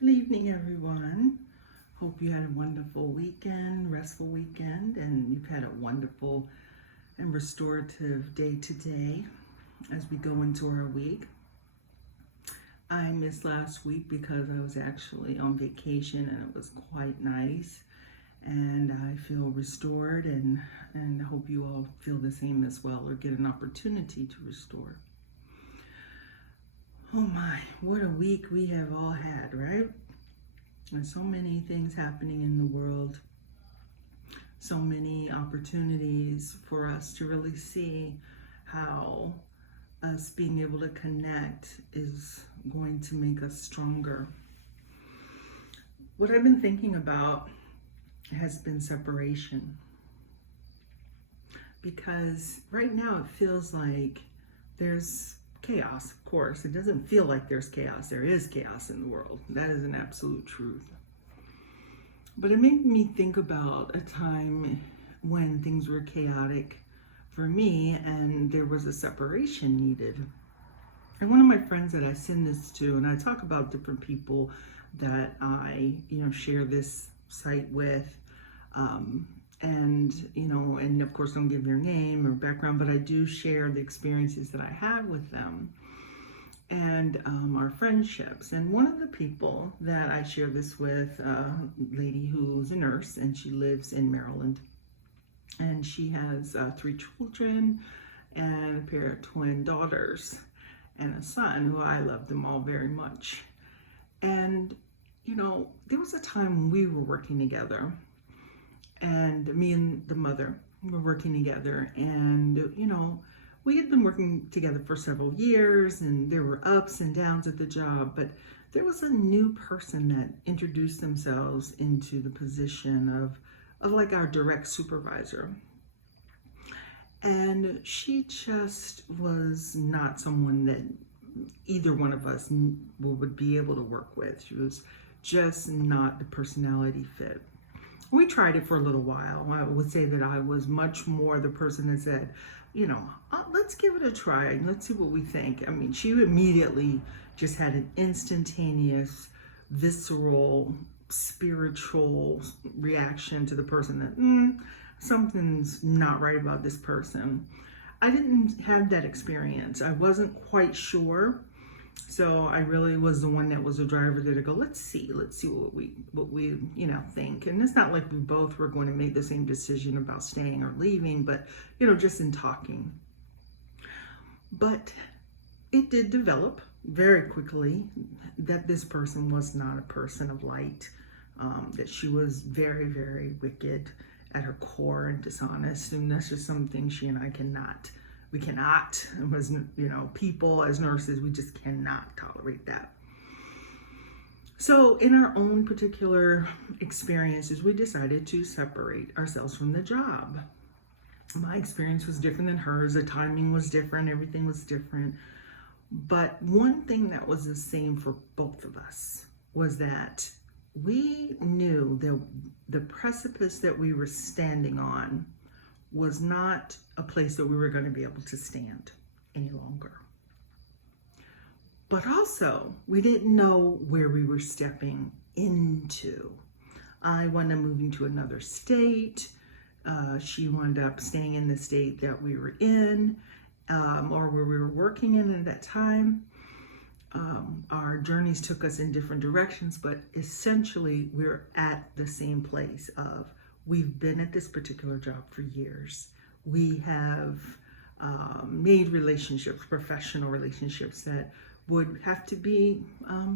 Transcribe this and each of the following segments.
Good evening, everyone. Hope you had a wonderful weekend, restful weekend, and you've had a wonderful and restorative day today as we go into our week. I missed last week because I was actually on vacation and it was quite nice. And I feel restored and hope you all feel the same as well or get an opportunity to restore. Oh my, what a week we have all had, right? There's so many things happening in the world, so many opportunities for us to really see how us being able to connect is going to make us stronger. What I've been thinking about has been separation. Because right now it feels like there's chaos, of course. It doesn't feel like there's chaos. There is chaos in the world. That is an absolute truth. But it made me think about a time when things were chaotic for me and there was a separation needed. And one of my friends that I send this to, and I talk about different people that I, share this site with, and of course don't give their name or background, but I do share the experiences that I have with them and our friendships. And one of the people that I share this with, a lady who's a nurse and she lives in Maryland, and she has 3 children and a pair of twin daughters and a son who I love them all very much. And there was a time when we were working together, and me and the mother were working together, and we had been working together for several years, and there were ups and downs at the job, but there was a new person that introduced themselves into the position of like our direct supervisor. And she just was not someone that either one of us would be able to work with. She was just not the personality fit. We tried it for a little while. I would say that I was much more the person that said, let's give it a try and let's see what we think. I mean, she immediately just had an instantaneous, visceral, spiritual reaction to the person that something's not right about this person. I didn't have that experience. I wasn't quite sure. So I really was the one that was the driver there to go, let's see what we think. And it's not like we both were going to make the same decision about staying or leaving, but just in talking. But it did develop very quickly that this person was not a person of light, that she was very, very wicked at her core and dishonest. And that's just something she and I cannot, as people, as nurses, we just cannot tolerate that. So in our own particular experiences, we decided to separate ourselves from the job. My experience was different than hers. The timing was different. Everything was different. But one thing that was the same for both of us was that we knew that the precipice that we were standing on was not a place that we were going to be able to stand any longer. But also, we didn't know where we were stepping into. I wound up moving to another state. She wound up staying in the state that we were in, or where we were working in at that time. Our journeys took us in different directions, but essentially we're at the same place of we've been at this particular job for years. We have made relationships, professional relationships that would have to be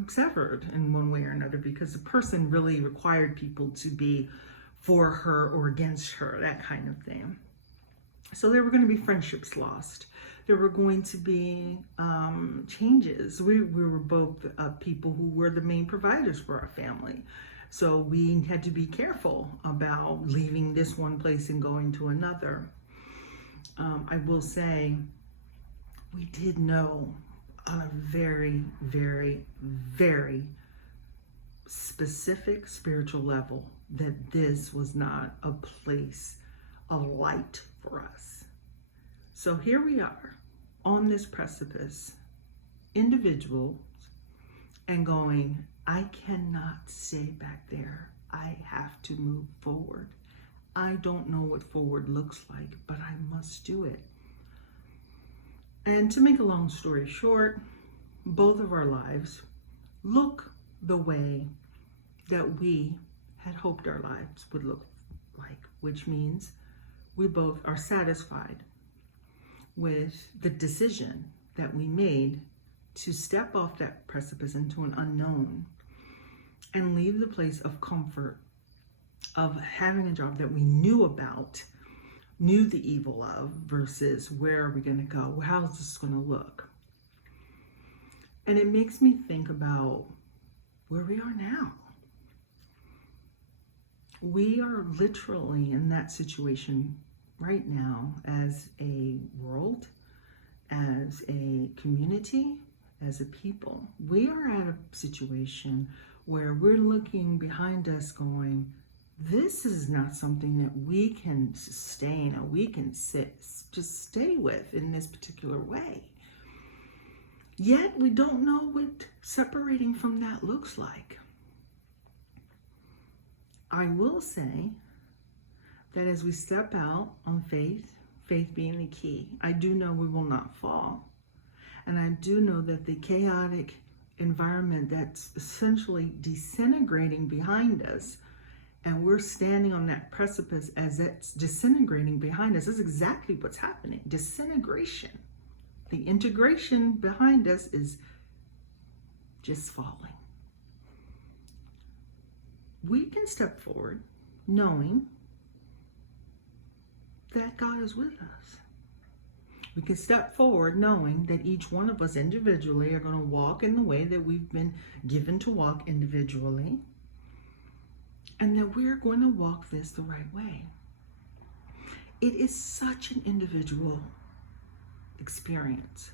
severed in one way or another because the person really required people to be for her or against her, that kind of thing. So there were going to be friendships lost. There were going to be changes. We were both people who were the main providers for our family. So we had to be careful about leaving this one place and going to another. I will say we did know on a very, very, very specific spiritual level that this was not a place of light for us. So here we are on this precipice, individuals, and going, I cannot stay back there. I have to move forward. I don't know what forward looks like, but I must do it. And to make a long story short, both of our lives look the way that we had hoped our lives would look like, which means we both are satisfied with the decision that we made to step off that precipice into an unknown and leave the place of comfort of having a job that we knew about, knew the evil of, versus where are we going to go? How's this going to look? And it makes me think about where we are now. We are literally in that situation right now as a world, as a community, as a people. We are at a situation where we're looking behind us going, this is not something that we can sustain or we can just stay with in this particular way. Yet we don't know what separating from that looks like. I will say that as we step out on faith, faith being the key, I do know we will not fall. And I do know that the chaotic environment that's essentially disintegrating behind us, and we're standing on that precipice as it's disintegrating behind us, is exactly what's happening. Disintegration. The integration behind us is just falling. We can step forward knowing that God is with us. We can step forward knowing that each one of us individually are going to walk in the way that we've been given to walk individually, and that we're going to walk this the right way. It is such an individual experience.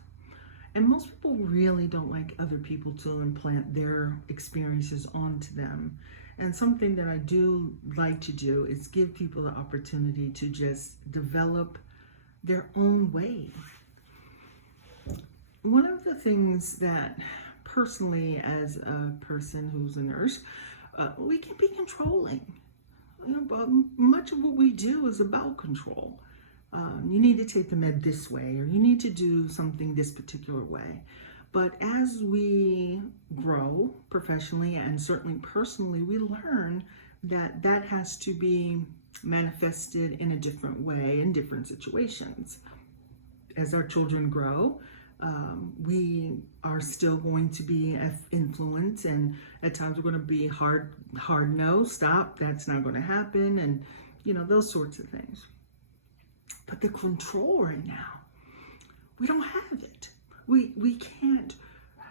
And most people really don't like other people to implant their experiences onto them. And something that I do like to do is give people the opportunity to just develop their own way. One of the things that personally, as a person who's a nurse, we can be controlling. But much of what we do is about control. You need to take the med this way, or you need to do something this particular way. But as we grow professionally and certainly personally, we learn that that has to be manifested in a different way in different situations. As our children grow, we are still going to be influenced, and at times we're going to be hard no, stop, that's not going to happen, and those sorts of things. But the control right now, we don't have it. We can't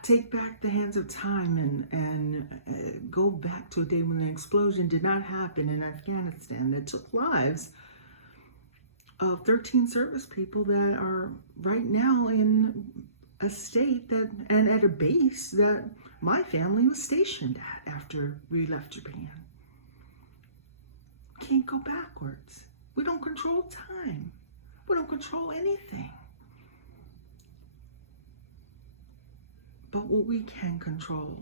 take back the hands of time and go back to a day when the explosion did not happen in Afghanistan that took lives of 13 service people that are right now in a state that, and at a base that my family was stationed at after we left Japan. Can't go backwards. We don't control time. We don't control anything. But what we can control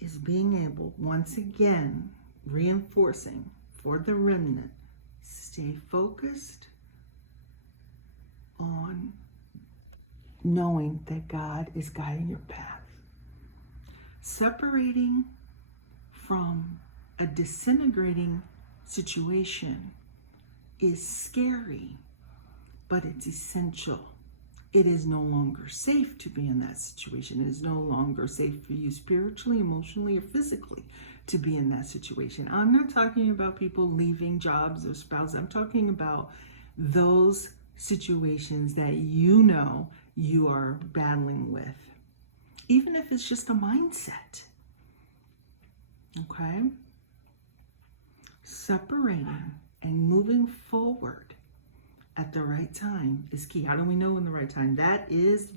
is being able, once again, reinforcing for the remnant, stay focused on knowing that God is guiding your path. Separating from a disintegrating situation is scary, but it's essential. It is no longer safe to be in that situation. It is no longer safe for you spiritually, emotionally, or physically to be in that situation. I'm not talking about people leaving jobs or spouses. I'm talking about those situations that you are battling with, even if it's just a mindset. Okay? Separating and moving forward at the right time is key. How do we know in the right time? That is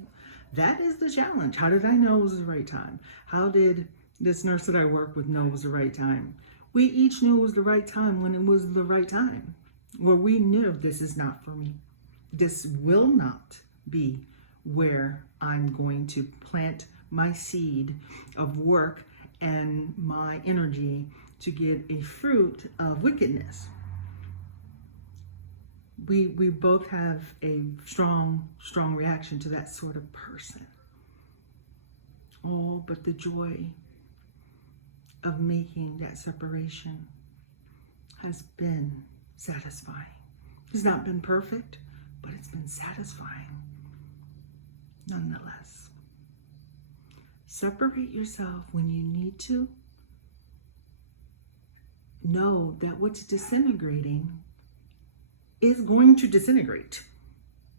the challenge. How did I know it was the right time? How did this nurse that I work with know it was the right time? We each knew it was the right time when it was the right time, where we knew this is not for me. This will not be where I'm going to plant my seed of work and my energy to get a fruit of wickedness. We both have a strong reaction to that sort of person. Oh, but the joy of making that separation has been satisfying. It's not been perfect, but it's been satisfying nonetheless. Separate yourself when you need to. Know that what's disintegrating is going to disintegrate.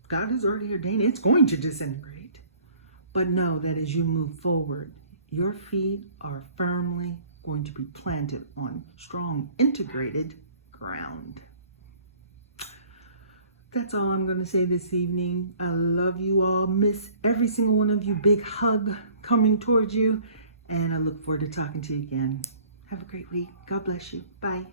God has already ordained it's going to disintegrate. But know that as you move forward, your feet are firmly going to be planted on strong, integrated ground. That's all I'm going to say this evening. I love you all. Miss every single one of you. Big hug coming towards you. And I look forward to talking to you again. Have a great week. God bless you. Bye.